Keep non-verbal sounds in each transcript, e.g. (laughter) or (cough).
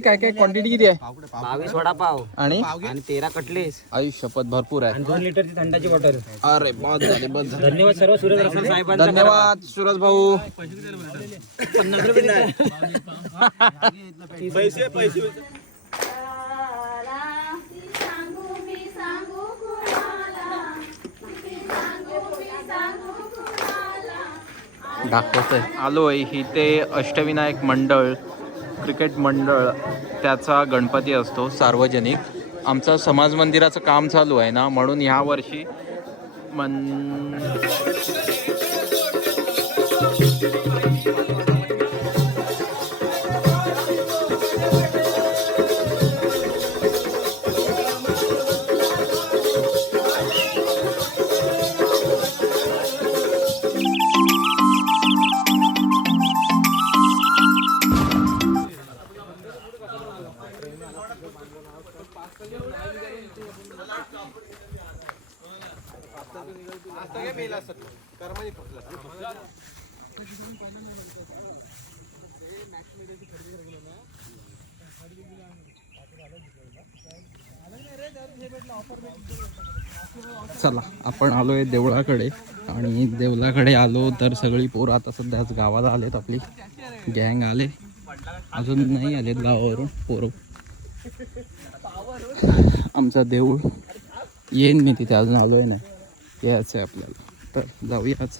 काय काय क्वांटिटी किती आहे? बावीस वडापाव आणि? आणि तेरा कटलेस. आई शपथ भरपूर आहे. आणि दोन लिटरची थंडाची बॉटल. अरे बस झाले बस झाले. धन्यवाद सर्व सूरज साहेबांचा धन्यवाद सुरज भाऊ. पन्नास रुपये पैसे पैसे सांगू मी सांगू कुणाला किती सांगू मी सांगू कुणाला दाखवतोय. आलोय ही ते अष्टविनायक मंडळ. क्रिकेट मंडळ त्याचा गणपती असतो सार्वजनिक. आमचा समाज मंदिराचं काम चालू आहे ना म्हणून ह्या वर्षी मन आलो आहे देवळाकडे. आणि देवळाकडे आलो तर सगळी पोरं आता सध्याच गावाला आलेत आपली. गँग आले. अजून नाही आलेत गावावरून पोरं. आमचा देऊळ. येईन मी तिथे अजून आलो आहे ना यायचं आहे आपल्याला. तर जाऊयाच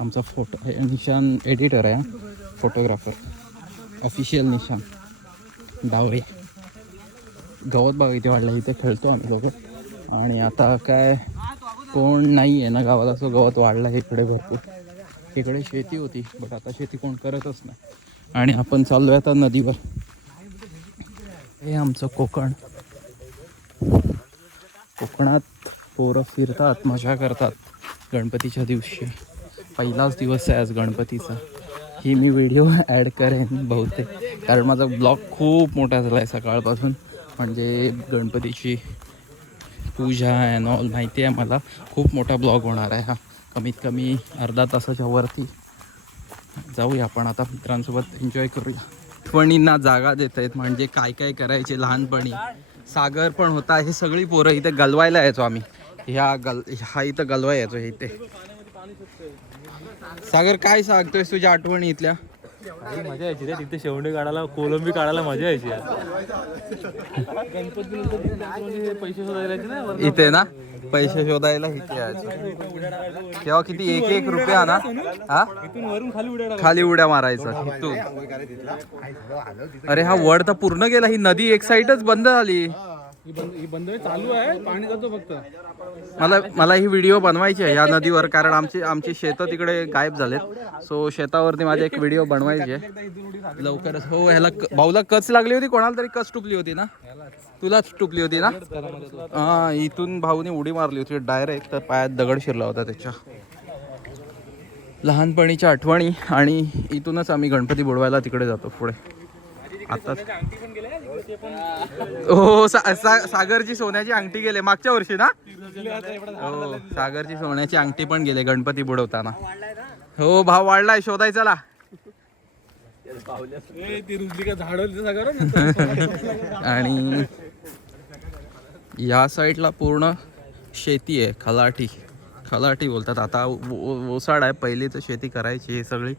आमचा फोटो निशान एडिटर आहे फोटोग्राफर ऑफिशियल निशान. डावळे गवत बाग इथे वाढलं इथे खेळतो आम्ही लोक आणि आता काय कोण नाही आहे ना गावाला असं गवत वाढलं आहे इकडे भरपूर. इकडे शेती होती बट आता शेती कोण करतच नाही. आणि आपण चाललो आहे आता नदीवर. हे आमचं कोकण. कोकणात पोरं फिरतात मजा करतात गणपतीच्या दिवशी. पहिलाच दिवस आहे आज गणपतीचा. ही मी व्हिडिओ ॲड करेन बहुतेक. कारण माझा ब्लॉग खूप मोठा झाला आहे सकाळपासून. म्हणजे गणपतीची पूजा अँड ऑल माहिती आहे मला. खूप मोठा ब्लॉग होणार आहे हा. कमीत कमी अर्धा तासाच्या वरती जाऊया आपण आता मित्रांसोबत. एन्जॉय करूया. आठवणींना जागा देत आहेत म्हणजे काय काय करायचे लहानपणी. सागर पण होता. हे सगळी पोरं इथे गलवायला यायचो आम्ही. ह्या गल हा इथं गलवा यायचो इथे. सागर काय सांगतोय तुझ्या आठवणी इथल्या? मजा यायची रे तिथे शेवंडे काढायला कोलंबी काढायला मजा यायची गणपती पैसे शोधायला ना इथे ना पैसे शोधायला इथे यायचो. तेव्हा किती? एक एक रुपया ना? हा? वरून खाली उड्या खाली उड्या इथून. अरे हा वड तर पूर्ण गेला ही नदी एक साईडच बंद झाली. ही बंद ही चालू आहे. पाणी जातो फक्त. मला मला ही व्हिडिओ बनवायची आहे या नदीवर कारण आमची आमची शेतं तिकडे गायब झालेत. सो शेतावरती माझी एक व्हिडिओ बनवायची आहे. लवकरच. हो ह्याला क- भाऊला कच लागली होती कोणाला तरी कच टुकली होती ना? तुलाच टुकली होती ना? हा इथून भाऊने उडी मारली होती डायरेक्ट तर पायात दगड शिरला होता त्याच्या. लहानपणीच्या आठवणी आणि इथूनच आम्ही गणपती बुडवायला तिकडे जातो पुढे. आता हो सा, सा, सागरची सोन्याची अंगठी गेले मागच्या वर्षी ना? हो सागरची सोन्याची अंगठी पण गेले गणपती बुडवताना. हो भाव वाढलाय शोधाय चला. आणि या साईडला पूर्ण शेती आहे खलाठी. खलाठी बोलतात. आता ओसाड आहे पहिली तर शेती करायची हे सगळी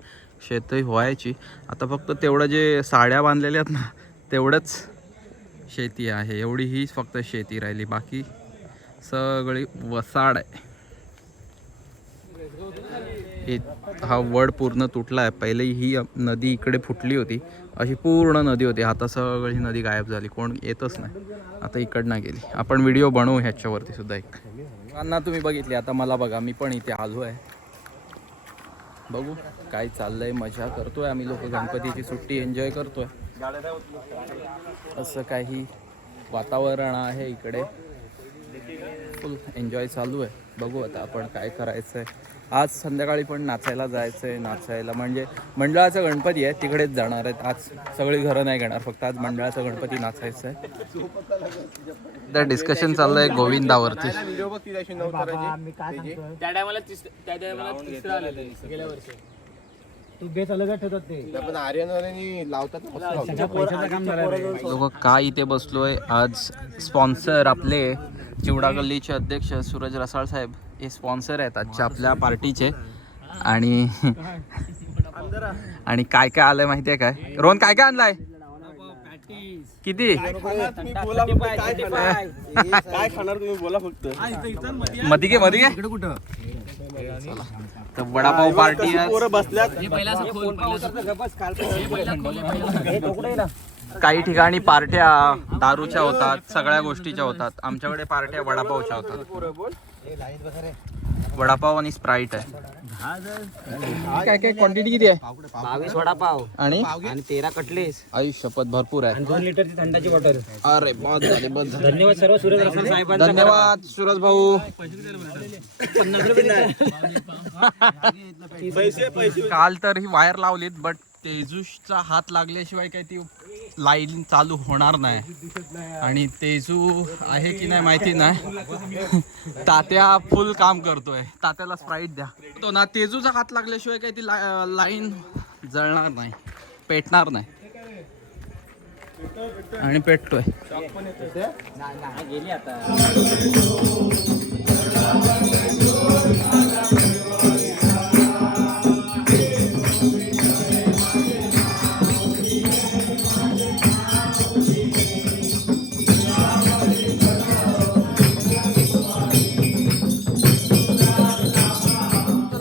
शेती व्हायची. आता फक्त तेवढं जे साड्या बांधलेल्या आहेत ना तेवढंच शेती आहे. एवढी हीच फक्त शेती राहिली. बाकी सगळी वसाड आहे. हे हा वड पूर्ण तुटला आहे पहिले ही नदी इकडे फुटली होती. अशी पूर्ण नदी होती. आता सगळी नदी गायब झाली. कोण येतच नाही. आता इकडनं गेली. आपण व्हिडिओ बनवू ह्याच्यावरती सुद्धा एक. अण्णा तुम्ही बघितली. आता मला बघा. मी पण इथे आलो आहे. बघू. काय चाललंय? मजा करतोय आम्ही लोक. गणपतीची सुट्टी. एन्जॉय करतोय. असं काही वातावरण आहे इकडे. फुल एन्जॉय चालू आहे. बघू आता आपण काय करायचं आहे आज संध्याकाळी पण नाचायला जायचं आहे नाचायला म्हणजे मंडळाचा गणपती आहे. तिकडेच जाणार आहेत. आज सगळी घरं नाही घेणार. फक्त आज मंडळाचा गणपती नाचायचं आहे त्या डिस्कशन चाललं आहे गोविंदावरती त्या टायमाला तू बेस अलग ठेवतात ते. पण आर्यनवाल्यांनी लावतात ना मस्त लावतात. पैशाचं काम झालं लोक का इथे बसलोय? आज स्पॉन्सर आपले चिवडा गल्लीचे अध्यक्ष सूरज रसाळ साहेब हे स्पॉन्सर आहेत आजच्या आपल्या पार्टीचे. आणि (laughs) आणि काय काय आलंय माहितीये काय? रोहन काय काय आणलाय? किती? काय खाणार तुम्ही? बोला फक्त. मधी घे मधी घे. तर वडापाव पार्टी बसल्यात काही ठिकाणी पार्ट्या दारूच्या होतात सगळ्या गोष्टीच्या होतात. आमच्याकडे पार्ट्या वडापावच्या होतात. वडापाव आणि स्प्राईट आहे. काय काय क्वांटिटी किती आहे? बावीस वडापाव आणि? आणि तेरा कटलेस. आई शपथ भरपूर आहे. आणि दोन लिटरची थंडाची बॉटल. अरे बहुत झाले बहुत झाले. धन्यवाद सर्व सूरज साहेबांचा. धन्यवाद सुरज भाऊ. पैसे पैसे. काल तर ही वायर लावलीत बट तेजूचा हात लागल्याशिवाय काही ती लाईन चालू होणार नाही. आणि तेजू आहे की नाही माहिती नाही. तात्या फुल काम करतोय. तात्याला स्प्राईट द्या. तो ना तेजूचा हात लागल्याशिवाय काही ती ला- लाईन जळणार नाही. पेटणार नाही. आणि पेटतोय. गेली आता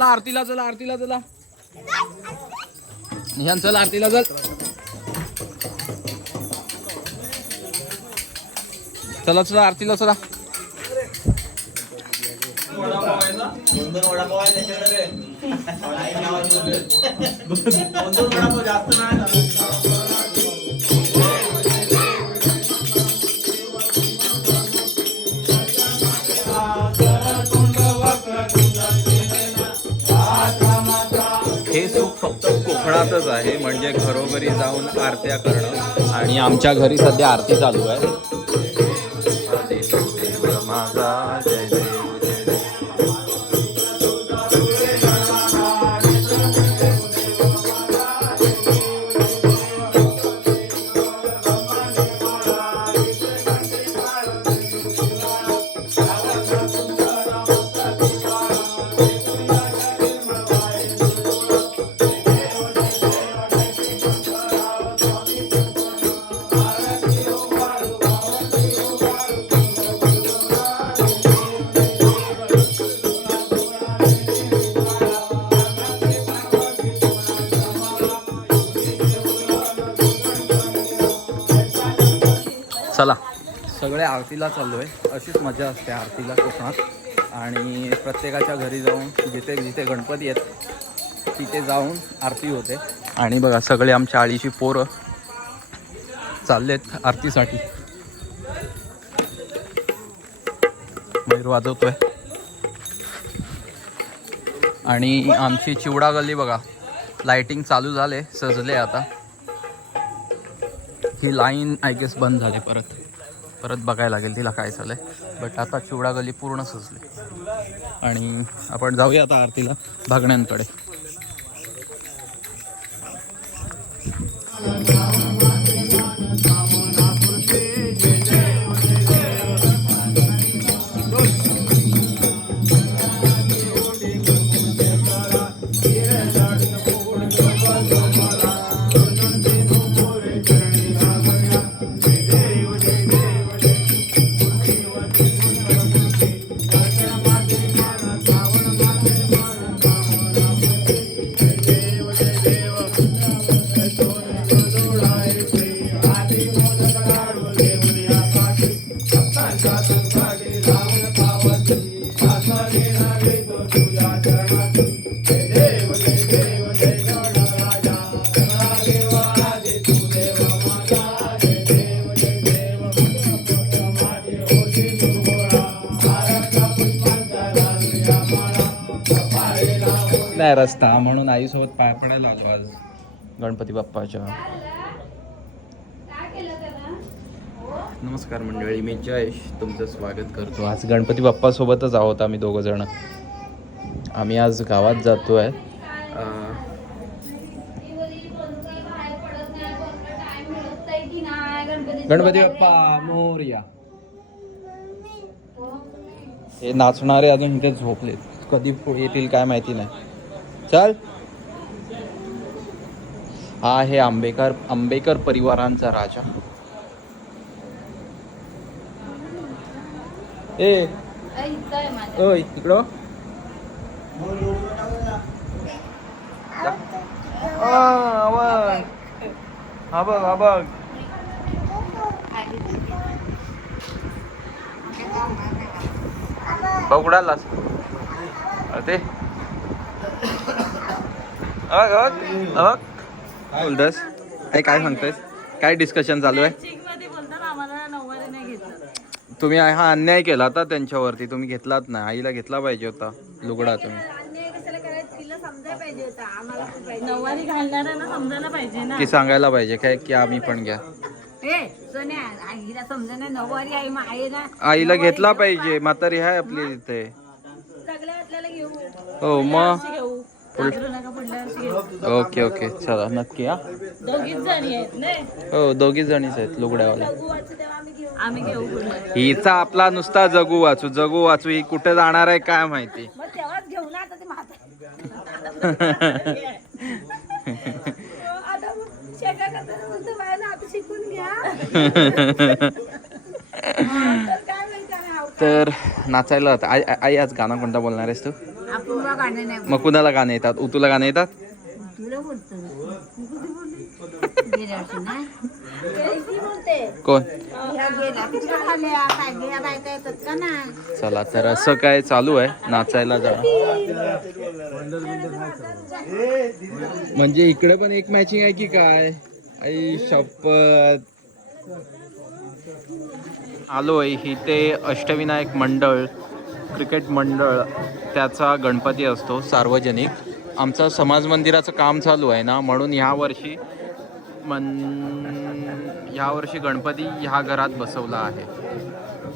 चला आरतीला चला आरतीला चला. निशान चल आरतीला चल. चला चला आरतीला चला. (laughs) हे कोकणातच आहे म्हणजे घरोघरी जाऊन आरत्या करणं. आणि आमच्या घरी सध्या आरती चालू आहे. माझा आरतीला चाललो आहे अशीच मजा असते आरतीला कोकणात. आणि प्रत्येकाच्या घरी जाऊन जिथे जिथे गणपती आहेत तिथे जाऊन आरती होते. आणि बघा सगळे आमच्या आळीची पोरं चाललेत आरतीसाठी. मयूर वाजवतोय. आणि आमची चिवडा गल्ली बघा लाइटिंग चालू झाले सजले आता. ही लाईन आय गेस बंद झाली परत. परत बघायला लागेल तिला काय झालंय बट आता चिवडा गली पूर्ण सजली. आणि आपण जाऊया आता आरतीला भागण्यांकडे. जाऊन आईसोबत पाय पडायला आलो आज. गणपती बाप्पाच्या. नमस्कार मंडळी मी जयेश तुमचं स्वागत करतो. आज गणपती बाप्पासोबतच आहोत आम्ही दोघं जण. आम्ही आज गावात जातो आहे गणपती बाप्पा मोर्या. हे नाचणारे अजून इथे झोपले कधी येतील काय माहिती नाही. चल. हा आहे आंबेकर आंबेकर परिवारांचा राजा. ए ओय इकडं. हा बघ हा बघ. बघ बघ उडालास ते अबघ अबघ बोलतोस? काय काय सांगतोयस? काय डिस्कशन चालू आहे? मध्ये बोलतात आम्हाला नऊवारी नाही घेतलं. तुम्ही हा अन्याय केला होता त्यांच्यावरती. तुम्ही घेतलात नाही आईला घेतला पाहिजे होता. लुगडा तुम्ही. अन्याय कशाला करायचं? तिला समजायला पाहिजे होता. आम्हाला नऊवारी घालणाऱ्यांना समजायला पाहिजे ना. की सांगायला पाहिजे काय? की आम्ही पण घ्या. ए सोन्या आईला समजा ना नऊवारी आई मा- आई ना आईला घेतला पाहिजे. म्हातारी आहे आपली इथे. सगळ्या आपल्याला घेऊ. हो मग? घेऊ. Okay okay. चला नक्की हा. दोघीच जणी आहेत नाही हो दोघी जणीच आहेत लुगड्यावाल्या हिचा आपला नुसता जगू वाचू जगू वाचू ही कुठे जाणार आहे काय माहिती? (laughs) (laughs) तर नाचायला होता आई आज गाणं कोणता बोलणार आहेस तू? मग कुणाला गाणं येतात? तुला गाणं येतात? कोण? चला तर असं काय चालू आहे? नाचायला जा. म्हणजे इकडे पण एक मॅचिंग आहे की काय? आई शपथ. आलोय इथे अष्टविनायक मंडळ. क्रिकेट मंडळ त्याचा गणपती असतो सार्वजनिक. आमचं समाज मंदिराचं काम चालू आहे ना म्हणून ह्या वर्षी मन ह्या वर्षी गणपती ह्या घरात बसवला आहे.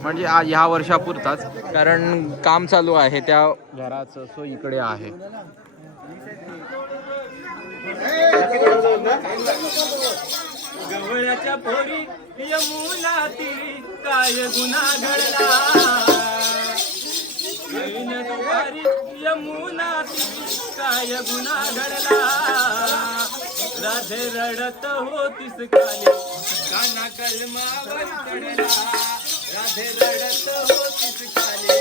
म्हणजे ह्या वर्षापुरताच कारण काम चालू आहे त्या घराचं सो इकडे आहे. गवळ्याच्या पोरी काय गुन्हा घडला? दुपारी यमुना काय गुन्हा घडला? राधे रडत होतीस काली काना कलमावर चढला. राधे रडत होतीस काली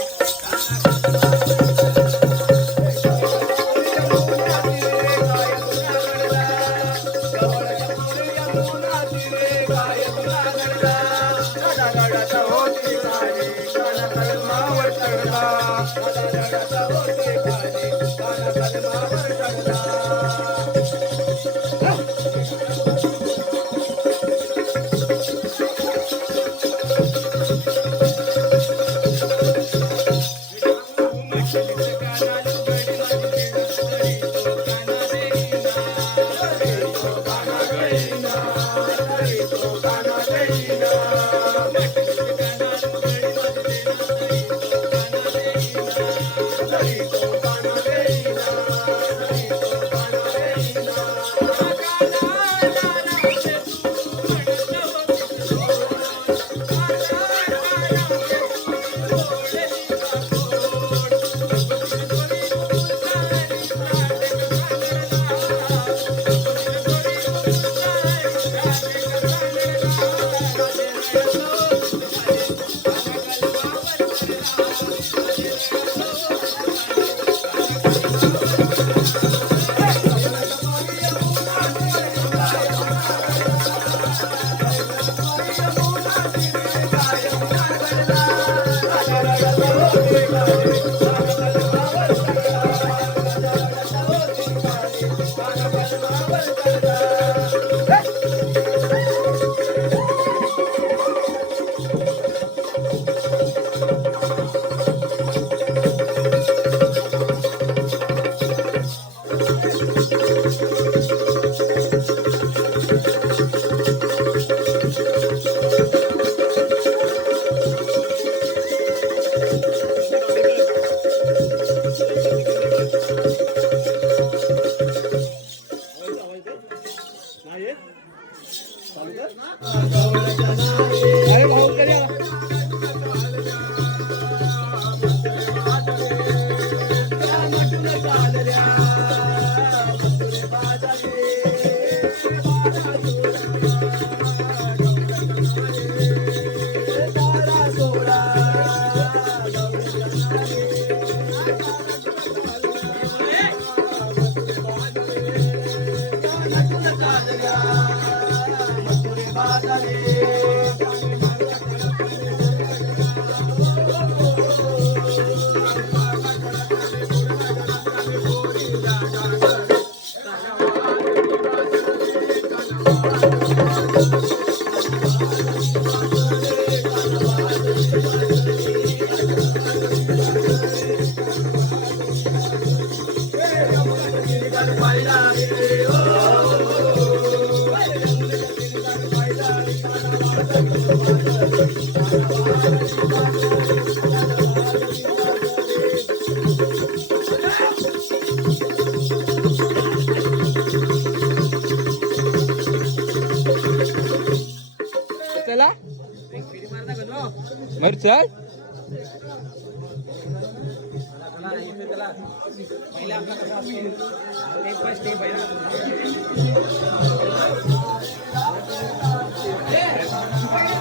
मर चल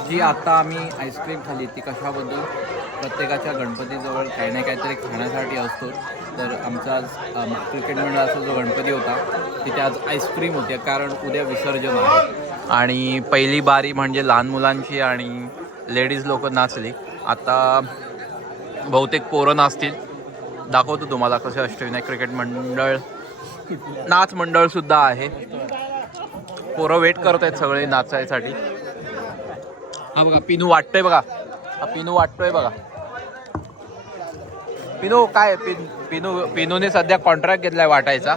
जी आता आम्ही आईस्क्रीम खाल्ली ती कशाबद्दल? प्रत्येकाच्या गणपतीजवळ काही ना काहीतरी खाण्यासाठी असतो. तर आमचा आज क्रिकेट मंडळाचा जो गणपती होता तिथे आज आईस्क्रीम होती. कारण उद्या विसर्जन आहे. आणि पहिली बारी म्हणजे लहान मुलांची आणि लेडीज लोक नाचली. आता बहुतेक पोरं नाचतील. दाखवतो तुम्हाला कसं अष्टविनायक क्रिकेट मंडळ नाच मंडळसुद्धा आहे. पोरं वेट करत आहेत सगळे नाचायसाठी. हा बघा पिनू वाटतोय बघा. हा पिनू वाटतोय बघा. पिनू काय पिन पिनू पिनूने सध्या कॉन्ट्रॅक्ट घेतलाय वाटायचा.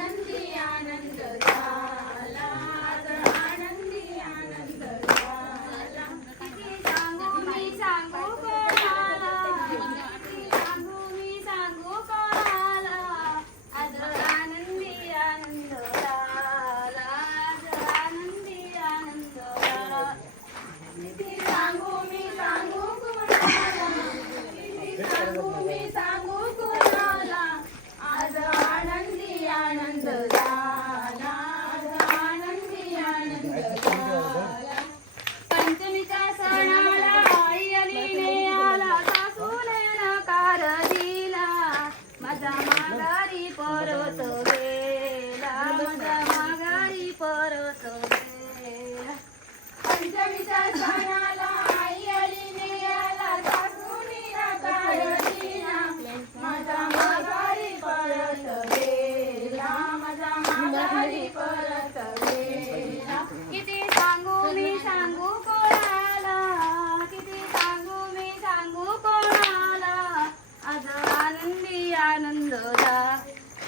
तुम्ही सांगू कोणाला? आज आनंदी आनंद जा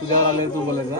तुझ्यावर आले तू बोलायचं